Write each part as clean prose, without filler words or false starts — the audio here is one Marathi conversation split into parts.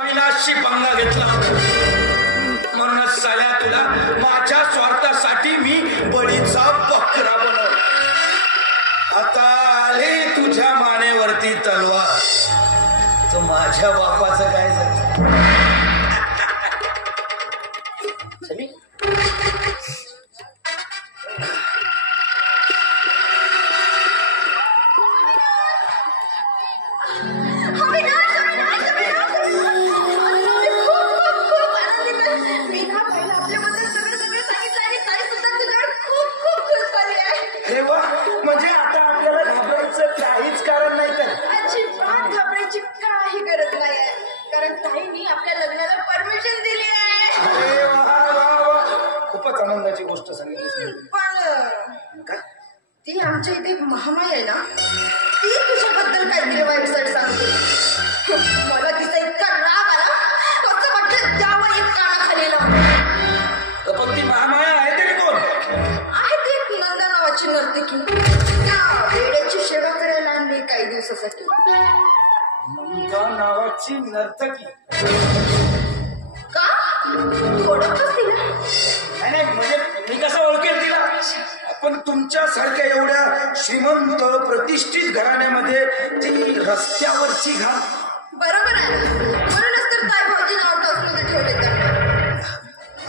अविनाशची पंगा घेतला म्हणूनच साल्या तुला माझ्या स्वार्थासाठी मी बळीचा बकरा बनव. आता आले तुझ्या मानेवरती तलवार, तर माझ्या बापाचं काय झालं? म्हणजे आता आपल्याला घाबरायचं काहीच कारण नाही तर अजिबात घाबरायची काही गरज नाही आहे, कारण ताईंनी आपल्या लग्नाला परमिशन दिली आहे. अरे वा वा वा, खूपच आनंदाची गोष्ट सांगितली. पण काय ती आमच्या इथे एक महामाई आहे ना, ती तुझ्याबद्दल काहीतरी वाईट सांगते. मला तिचा इतका राग आला, कसं वाटलं त्यावर एक काना खाली लावला. पण ती महामाया आहे तरी कोण आहे? ती एक नंदा नावाची नर्तकी, त्या वेड्याची सेवा करायला आणली काही दिवसासाठी. नंदा नावाची नर्तकी का ओळखतोस तिला? नाही म्हणजे मी कसं ओळखेल तिला? पण तुमच्यासारख्या एवढ्या श्रीमंत प्रतिष्ठित घराण्यामध्ये ती रस्त्यावरची घाण. बरोबर आहे, म्हणूनच तर ताई भाऊजी नाव टाकून ठेवले.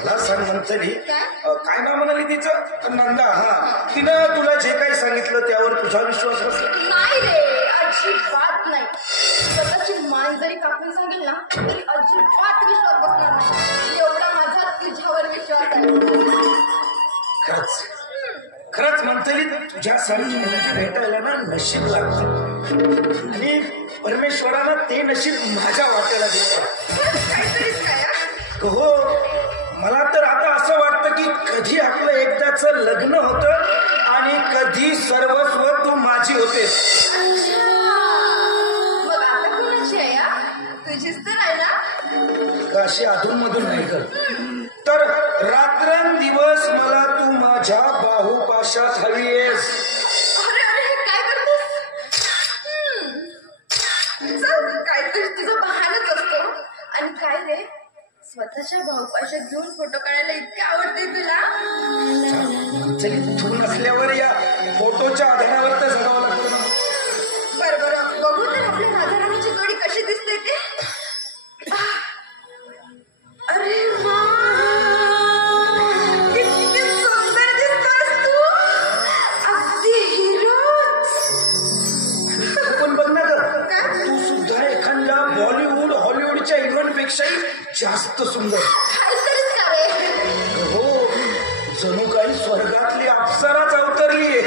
मला सांग मंथली, काय नाव म्हणाली तिचं? नंदा. हा, तिनं तुला जे काही सांगितलं त्यावर तुझा विश्वास बसला? नाही रे, अजिबात नाही. स्वतःची मान जरी कापून सांगेल ना तरी अजिबात विश्वास बसणार नाही. एवढा माझा तुझ्यावर विश्वास आहे. खरंच मंथली, तुझ्यासाठी भेटायला ना नशीब लागतं आणि परमेश्वरानं ते नशीब माझ्या वाट्याला दिलं. काहीतरीच काय. हो, मला तर आता असं वाटतं की कधी आपलं एकदाच लग्न होतं आणि कधी सर्वस्व तू माझी होतेस. मग आता कोणाची आहे या? तुझीच तर आहे ना? अशी अधूनमधून नाही कर, तर रात्रंदिवस मला तू माझ्या बाहुपाशात हवीयेस. अरे अरे, हे काय करतोस? चल, काहीतरी तुझं बहाणच असतो. आणि काय रे, स्वतःच्या भाऊपाशात घेऊन फोटो काढायला इतके आवडते तुला? तू नसल्यावर या फोटोच्या आधारावर तर जगावं लागतं. बरं बघू तर आपल्या राधाराणीची जोडी कशी दिसते ते. अरे वा, किती सुंदर दिसतोस तू, अगदी हिरोच. पण बघ ना ग, तू सुद्धा एखाद्या बॉलिवूड हॉलिवूडच्या हिरोईनपेक्षाही जास्त सुंदर. काहीतरीच का रे? हो, जणू काही स्वर्गातली अप्सराच अवतरलीये.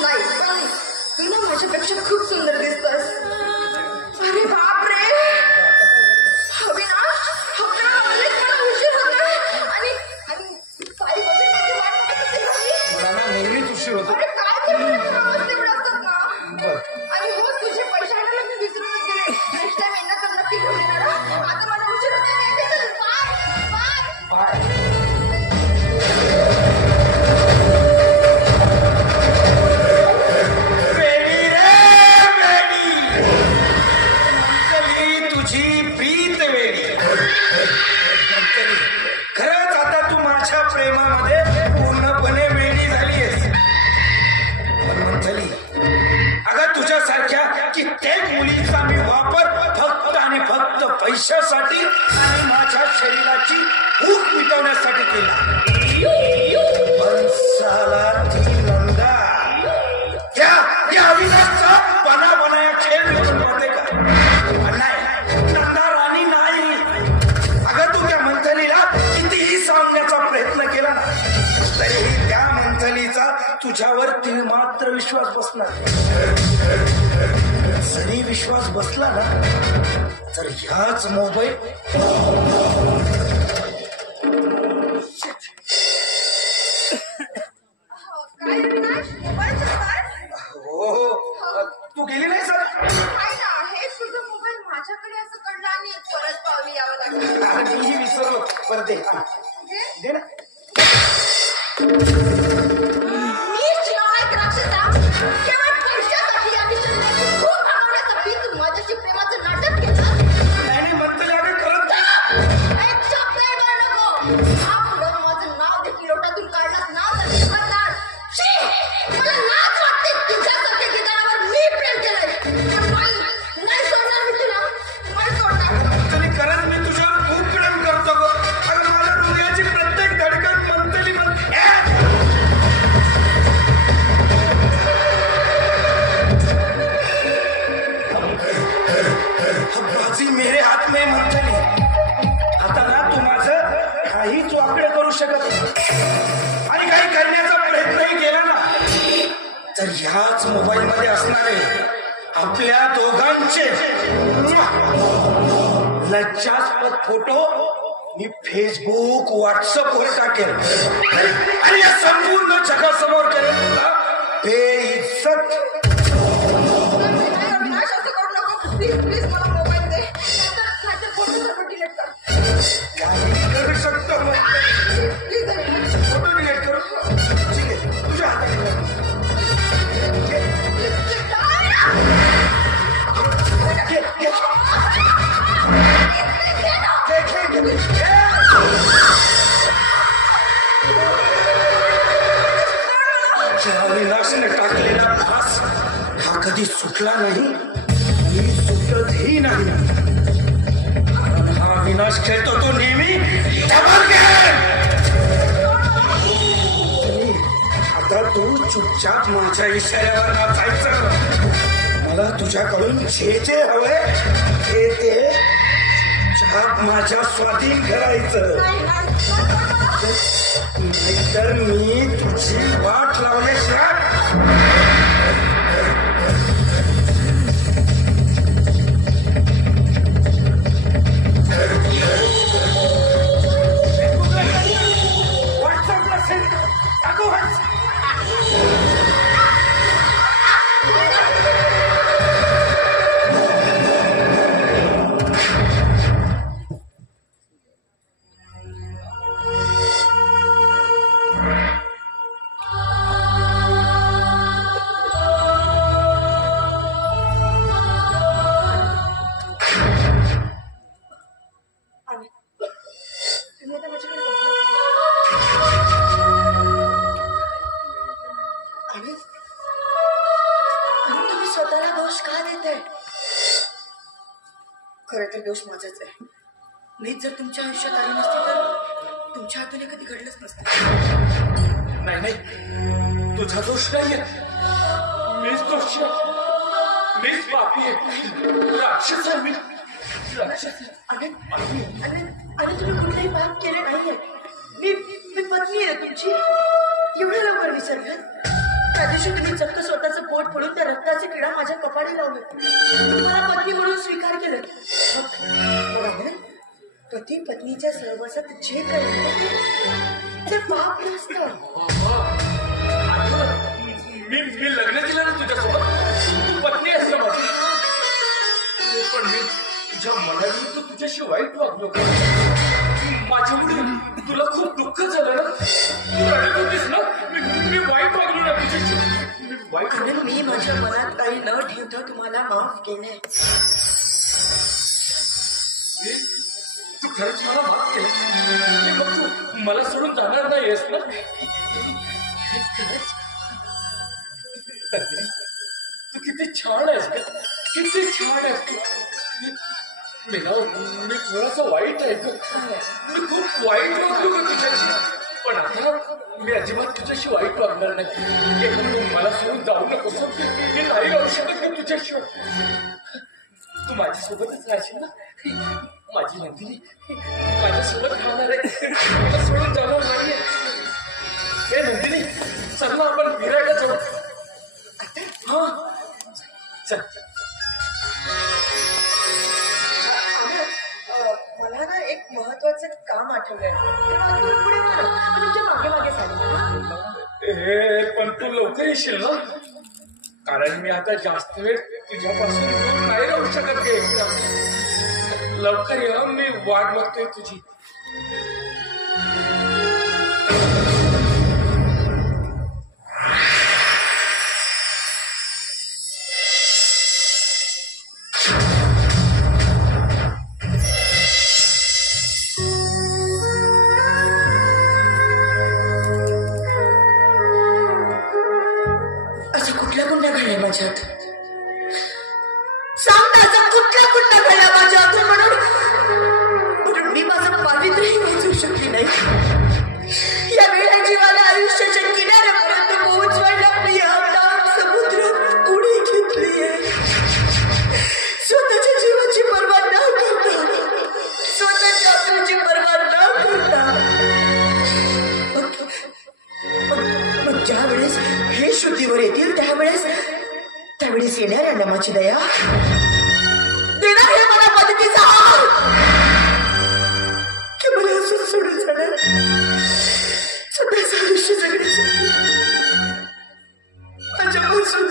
नाही पण तू ना माझ्यापेक्षा खूप सुंदर दिसतोस. अरे बाप रे, अविनाश, आपल्याला कॉलेज मला उशीर होतोय आणि साई वगैरे माझी वाट बघत होती. मला ना नेहमीच उशीर होतो. अरे काय ते मला कामच तेवढं असतात ना. आणि हो, तुझे पैसे आणायला मी विसरूनच गेले. नेक्स्ट टाइम येणार तर नक्की घेऊन येणार. आता मला उशीर होतोय. चल, बाय बाय. खरंच आता तू माझ्या प्रेमामध्ये पूर्णपणे वेडी झालीयस. मंथली, अगं तुझ्यासारख्या कित्येक मुलींचा मी वापर फक्त आणि फक्त पैशासाठी आणि माझ्या शरीराची भूक मिटवण्यासाठी केला. पण साला ती नंदा, त्या अविनाशचा बनाया खेळ मिळून होते का? नाही, नंदा राणी नाही. अगं तू त्या मंथलीला कितीही सांगण्याचा प्रयत्न केला ना, तरीही त्या मंथलीचा तुझ्यावर तिळ मात्र विश्वास बसणार. जरी विश्वास बसला ना तर ह्याच मोबाईल काय अविनाश, मोबाईल चलताय? हो, तू गेली नाही सर? काय ना, हे तुझं मोबाईल माझ्याकडे असं कडलं आणि परत पावली यावं लागलं. अरे मीही विसरलो. बरं दे ना. मीच नालायक राक्षसा, केवळ पैशासाठी आणि शरीराची भूक भागवण्यासाठी तू माझ्याशी प्रेमाचं नाटक केलं. बाजी मेरे हात में म्हणतानी आता ना तू माझं काहीच वाकडं करू शकत नाही आणि काही करण्याचा प्रयत्नही केला ना तर ह्याच मोबाईल मध्ये असणारे आपल्या दोघांचे लज्जास्पद फोटो मी फेसबुक व्हॉट्सअप वर टाकेल आणि या संपूर्ण जगासमोर करेल तुला बेइज्जत. अविनाश असं करू नको प्लीज प्लीज मला मोबाईल दे नाहीतर फोटो सर्व डिलीट कर. काही करू शकतो प्लीज अविनाश फोटो डिलीट करू ठीक आहे तुझ्या हाताने अविनाशने टाकलेला फास हा कधी सुटला नाही आणि सुटतही नाही. हा अविनाश खेळतो तो नेहमी डबल गेम. आता तू चुपचाप माझ्या इशाऱ्यावर नाचायचं. मला तुझ्याकडून जे जे हवंय ते चुपचाप माझ्या स्वाधीन करायचं नाहीतर मी तुझी वाट लावल्याशिवाय व्हॉट्सअपला सेंड टाकू. खरं तर दोष माझाच आहे. मीच जर तुमच्या आयुष्यात आली नसते तर तुमच्या हातून कधी घडलंच नसतं. नाही नाही तुझा दोष नाहीये मीच दोषी मीच पापी आहे राक्षस आहे मी राक्षस. आणि तुम्ही कुठलाही पाप केले नाहीये. मी पत्नी आहे तुमची. एवढ्या लवकर विसरलं. त्या दिवशी तुम्ही चक्क स्वतःचं पोट फोडून त्या रक्ताचे किडा माझ्या कपाळी लावले. मला पत्नी म्हणून स्वीकार केलं. पती पत्नीच्या सहवासात जे काही ते पाप नसतं. मी लग्न केलं ना तुझ्यासोबत तू पत्नी असतं माझी पण मी तुझ्या मनाविरुद्ध तुझ्याशी वाईट वागलो का. माझ्यामुळे तुला खूप दुःख झालं ना तू रडत होतीस ना मी वाईट वागलो ना तुझ्याशी मी वाईट. मी माझ्या मनात काही न ठेवता तुम्हाला माफ केलंय. तू खरंच मला माफ केलं मग तू मला सोडून जाणार नाहीयेस ना. खरंच तू किती छान आहेस का किती छान आहेस तू. मी थोडासा वाईट आहे मी खूप वाईट वागलो का तुझ्याशी पण आता मी अजिबात तुझ्याशी वाईट वागणार नाही. म्हणून मला सोडून जाऊ नको. मी नाही राहू शकत मी तुझ्याशिवाय. तू माझ्यासोबतच राहशील ना. माझी नंदिनी माझ्यासोबत राहणार आहे. मला सोडून जाणार नाहीये. हे नंदिनी चल ना आपण फिरायला जाऊ. हा चल. मला ना एक महत्वाचं काम आठवलंय. पुढे तुमच्या मागे मागे पण तू लवकर येशील ना कारण मी आता जास्त वेळ तुझ्यापासून दूर नाही राहू शकत. लवकर ये मी वाट बघतोय तुझी. माझ्यात सांग त्याचा कुठला घडला माझ्या हातून म्हणून मी माझं देवाची दया देणार हे मला मदतीचा हात की मला असं सोडून जाणार स्वतःचं आयुष्य जगण्यासाठी माझ्यापासून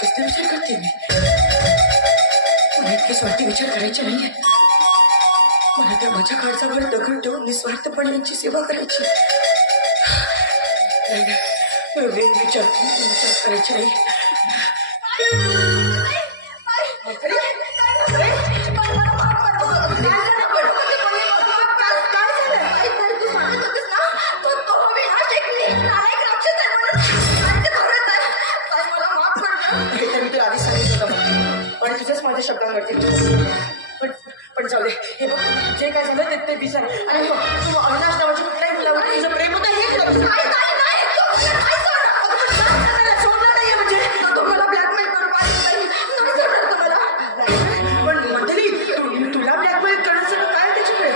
कसले विचार करते मी मला इतके स्वार्थी विचार करायचे नाहीये मला त्या माझ्या काळजावर दगड ठेवून निस्वार्थपणे यांची सेवा करायची विचार करायचे नाही आधी सांगितलं आणि तुझ्याच माझ्या शब्दांवरती पण जाऊ दे हे बघ जे काय झालं ते विचार आणि तू अविनाश नावाच्या कुठल्याही मुलावर तुझं प्रेम होतं हे सोडलं नाहीये म्हणजे तुम्हाला ब्लॅकमेल करू पण मंडळी तुला ब्लॅकमेल करण्याचं काय त्याच्याकडे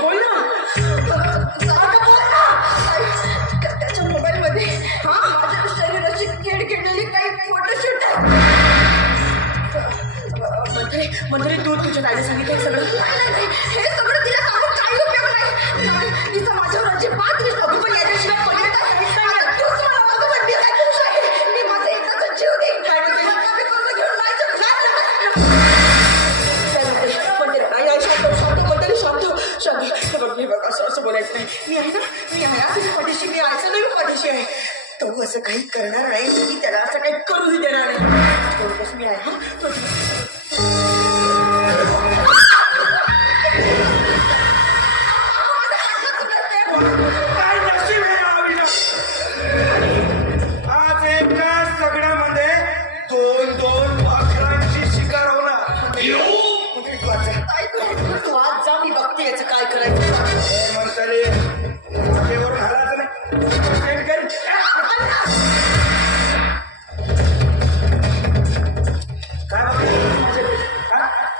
बोल ना त्याच्या मोबाईल मध्ये माझ्या शरीराची खेळ खेळलेली काही फोटोशूट आहे मंडळी तू तुझ्या ताईने सांगितलं हे सगळं नाही हे सगळं तिला सांगून काही उपयोग नाही तिचा माझ्यावर अजिबात विश्वास पण याच्याशिवाय मी माझा एकदाचा जीव देईन असं बोलायचं नाही मी आहे ना मी आहे तुझ्या पाठीशी मी आयचं नाही पाठीशी आहे तो असं काही करणार नाही मी त्याला असं काही करूही देणार नाही मी आहे काय नशीब आहे अविनाश आज एका सगळ्यामध्ये 2-2 पाखरांची शिकार होणार तू आज जा मी बघते याचं काय करायचं म्हणताले मागेवर घालायचं नाही काय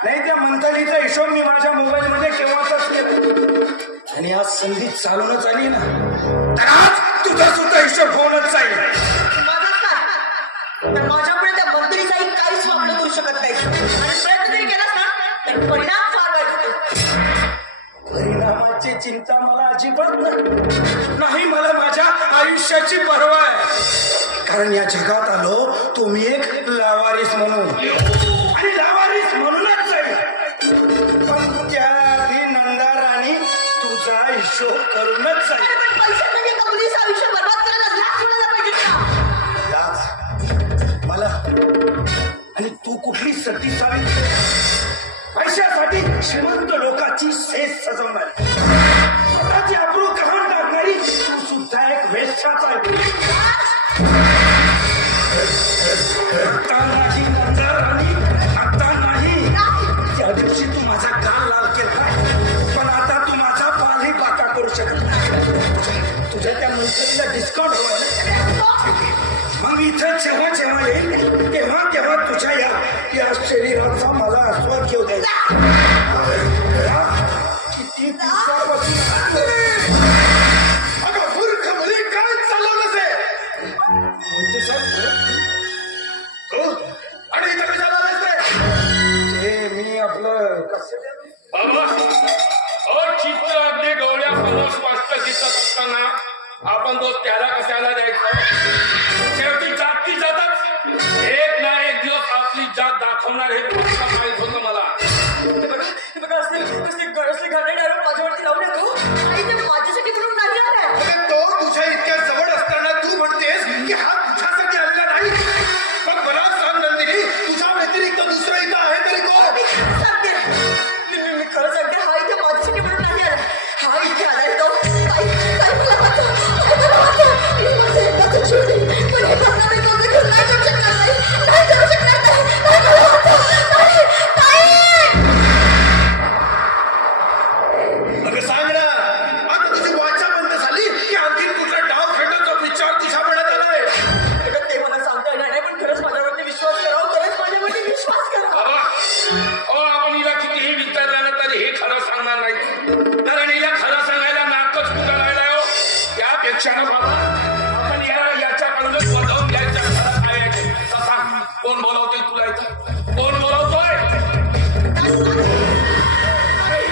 नाही त्या मंथलीचा हिशोब मी माझ्या मोबाईल मध्ये केव्हाच केला आणि आज संगीत चालवणं चाली ना तर आज तुझा सुद्धा हिशोब होणच जाईल माझ्यापुढे त्या मंत्रीचाही काहीच वापर करू शकत नाही आणि प्रयत्न जरी केलास ना तर परिणाम फार वाईट परिणामाची चिंता मला अजिबात नाही मला माझ्या आयुष्याची पर्वा आहे कारण या जगात आलो तो मी एक लावारिस म्हणून आणि लावारिस म्हणूनच जाईल पण त्याआधी नंदा राणी तुझा हिशोब करूनच जाईल पैसे म्हणजे पोलीस आयुष्य बर्बाद करायला लाच म्हणायला पाहिजे लाच मला आणि तू कुठली सती सावित्री पैशासाठी श्रीमंत लोकांची सेज सजवणार स्वतःची अब्रू कहून टाकणारी तू सुद्धा एक वेश्याच आहे आता नाही नंदा राणी आता नाही त्या दिवशी तू माझा गाल लाल केला पण आता तू माझा पालही पाका करू शकत नाही तुझ्या त्या मंत्रीला डिस्काउंट मग इथं जेव्हा जेव्हा येईल तेव्हा तेव्हा तुझ्या या शरीराचा मला आस्वाद घेऊ दे किती दिवसापासून अगं मूर्ख मुली काय चालवलं ते साहेब आणि इथं कसं चालवलं ते मी आपलं चित्र अगदी डोळ्यासमोर स्पष्ट दिसत असताना आपण तो त्याला कशाला द्यायचं शेवटी जाती जातात एक ना एक दिवस आपली जात दाखवणार हे माहित होतं मला माझ्यावरती लावू नको माझ्यासाठी म्हणून नाही आला तो तुझ्या इतक्या जवळ असताना तू म्हणतेस की हा तुझ्यासाठी आलेला नाही पण मला सांग नंदिनी तुझ्या व्यतिरिक्त दुसरा इथं आहे तरी कोण सांगते मी खरं सांगते हा इथे माझ्यासाठी म्हणून नाही आला हा इथे आलाय तो अच्छा ना बाबा, आपण याच्याकडून स्वतःहून घ्यायच्या घरात काय आहे तर सांग. कोण बोलवतोय तुला इथं? कोण बोलवतोय?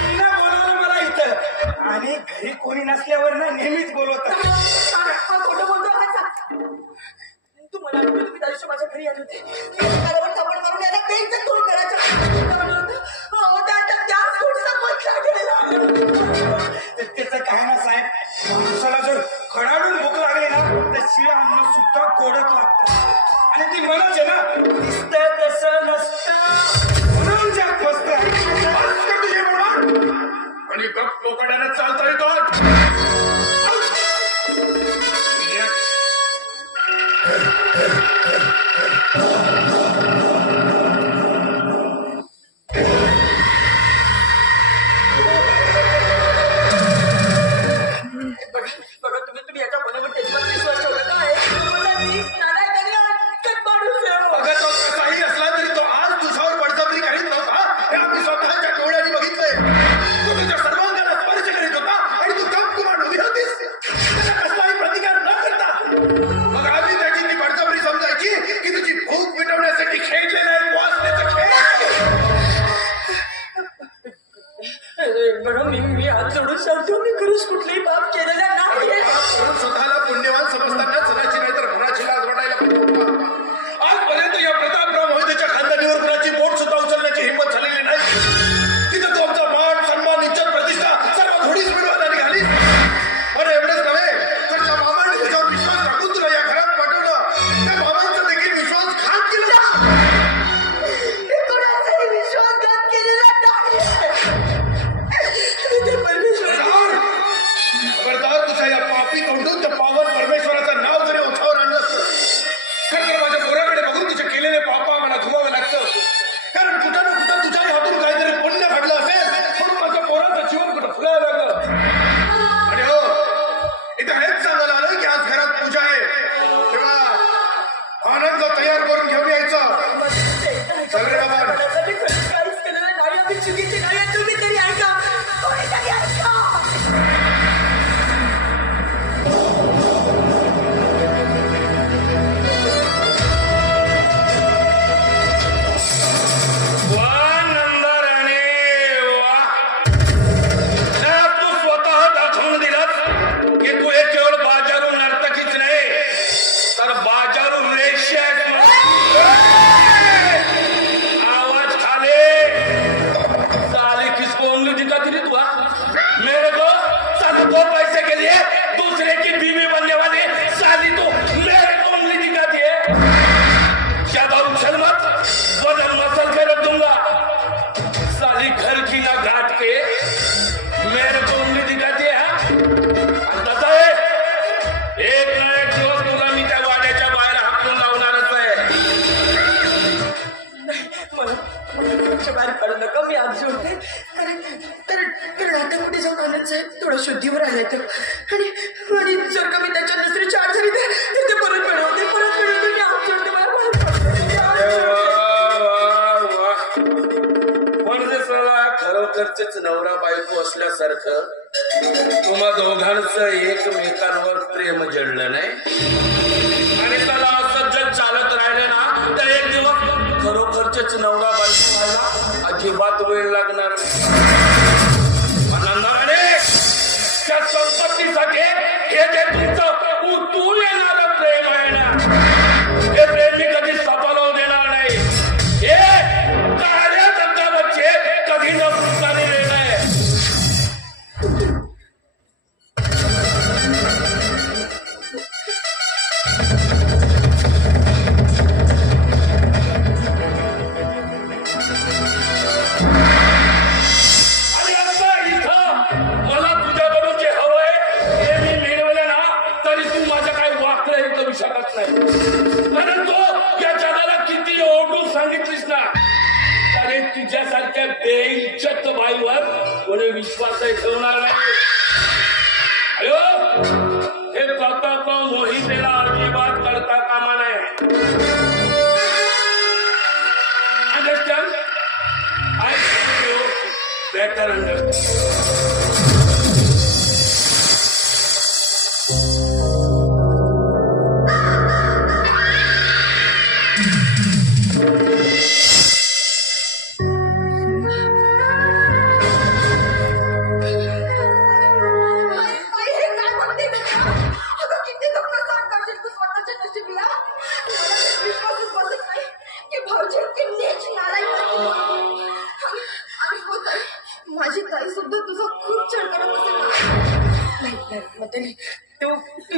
हिला बोलवलं मला इथं, आणि घरी कोणी नसल्यावर ना नेहमीच बोलवतात. हा खोटं बोलतो तू मला म्हणतो तुम्ही त्या दिवशी माझ्या घरी आले होते. मी घरावर थप्पड मारून याला पेनचं तोड करायचं. त्याच गोष्टीचा बदला घ्यायला. त्याचं काय ना साहेब, माणसाला जर खडाडून भूक लागली ना तर शिळ अन्न सुद्धा गोडच लागतं. आणि ती म्हणायचे ना, दिसतं तसं नसतं म्हणून जात मस्त आहे तुझे बरोबर. आणि गप पोकड्यानं चालता येतो. बघा तुम्ही याच्या मनावर त्याच्यावर विश्वास ठेवला काय? मला नीस नालायक आणि हलकट माणूस आहे हो. अगं तो कसाही असला तरी तो आज तुझ्यावर बळजबरी करीत नव्हता. हे आम्ही स्वतःच्या डोळ्यांनी बघितलंय. तो तुझ्या सर्वांगाला स्पर्श करीत होता आणि तू गपगुमान उभी होतीस त्याचा कसलाही प्रतिकार न करता. मग आम्ही त्याची ती बळजबरी समजायची की तुझी भूक मिटवण्यासाठी खेळलेला एक वासनेचा खेळ. बघा मी हात जोडून सांगतो, मी खरंच कुठलेही पाप केलेला नाही. स्वतःला पुण्यवान समजताना सणाची नाही तर गुणाची लाज वाटायला पाहिजे. आजपर्यंत या प्रतापराव मोहितेच्या खानदानीवर कुणाची बोट सुद्धा उचलण्याची हिंमत झालेली नाही. तिथं तू आमचा मान सन्मान इज्जत प्रतिष्ठा सर्व थोडीच मिळवायला निघाली. अरे एवढंच नव्हे तर त्या मामाने त्याच्यावर विश्वास टाकून तुला या घरात पाठवलं. त्या मामांचा देखील विश्वासघात केला. मी कोणाचाही विश्वासघात केलेला नाही. खबरदार तुझ्या या पापी तोंडून त्या पावन परमेश्वराचं नाव जरी ओठावर आणलं असतं तर माझ्या पोराकडे बघून तुझे केलेले पाप मला धुवावं लागतं. कारण कुठं ना कुठं तुझ्या हातून काहीतरी पुण्य घडलं असेल म्हणून माझ्या पोराचं जीवन कुठं फुलायला लागलं. आणि हो इथं हेच सांगायला आलं की आज घरात पूजा आहे तेव्हा आनंद तयार करून घेऊन यायचं. सगळे बाबा काहीच केलेलं नाही. आम्ही चुकीचे नाही. तुम्ही तरी ऐका, तुम्ही तरी ऐका. शुद्धीवर आले तर आणि जर का मी त्याच्या नसरीची आड झाली तर ते परत मिळवते मी हात जोडते. म्हणजे सगळा खरोखरच नवरा बायको असल्यासारखं तुम्हा दोघांचं एकमेकांवर प्रेम जडलं नाही. आणि त्याला असं जर चालत राहिले ना तर एक दिवस खरोखरच नवरा बायको व्हायला अजिबात वेळ लागणार त्या संपत्तीसाठी हे जे तुमचं उतू येणारं प्रेम आहे ना हे प्रेम मी कधी सफल होऊ देणार नाही. हे काळ्या दंडावरचे कधी न फुटणारे नाही. तुझ्यासारख्या बेइज्जत बाईवर कोणी विश्वासही ठेवणार नाही. हे प्रतापराव मोहितेला अजिबात करता कामा नये. Understand? I you better understand. मंडळी तू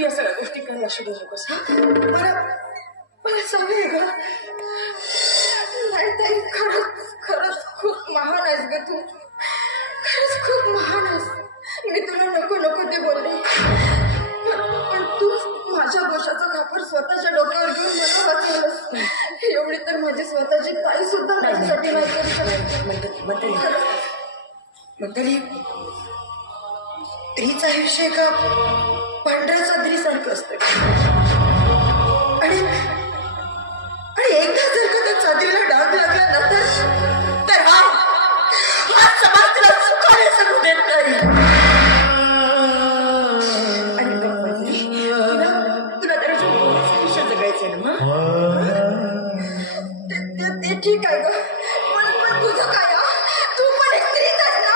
या सगळ्या गोष्टी करायला शोधू नकोस हा मला सवय ग नाही ताई खरंच खूप महान आहेस ग तू खरंच खूप महान आहेस मी तुला नको ते बोलले पण तू माझ्या दोषाचा खापर स्वतःच्या डोक्यावर घेऊन मला वाचवलंस एवढी तर माझी स्वतःची ताई सुद्धा माझ्यासाठी नाही करू शकत मंडळी स्त्रीचं आयुष्य का पांढऱ्या चादरीसारखं असतं आणि एकदा जर का त्या चादरीला डाग लागला ना तर हा समाज तुला सुखाने जगू देत नाही आणि तुला तर आयुष्य जगायचंय ना ते ठीक आहे ग पण तुझं काय तू पण एक स्त्रीच आहेस ना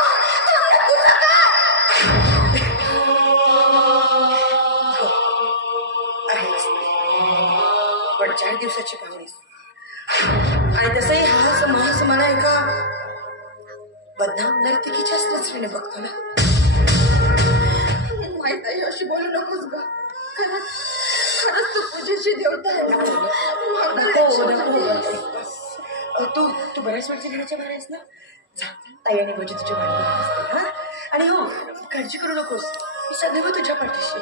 तुझं काय पण 4 दिवसाची पाहुणी आणि तसंही हा महासमाना एका बदनाम नर्तकीच्याच नजरेने बघतो ना माहित आहे अशी बोलू नकोस ग खरंच तू पूजेची देवता आहे तू बऱ्याच वेळच्या घराच्या बाहेर आहेस ना जा ताई आणि भजी तुझ्या बाहेर असते हा आणि हो काळजी करू नकोस मी सदैव तुझ्या पाठीशी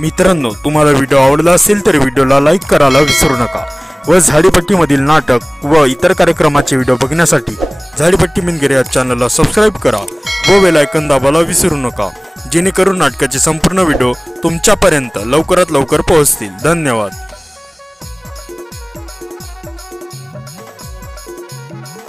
मित्रांनो, तुम्हाला व्हिडिओ आवडला असेल तर व्हिडिओला लाईक करायला विसरू नका व झाडीपट्टीमधील नाटक व इतर कार्यक्रमाचे व्हिडिओ बघण्यासाठी झाडीपट्टी मिनगिरे या चॅनलला सबस्क्राईब करा व बेल आयकॉन दाबायला विसरू नका जेणेकरून नाटकाचे संपूर्ण व्हिडिओ तुमच्यापर्यंत लवकरात लवकर पोहोचतील. धन्यवाद.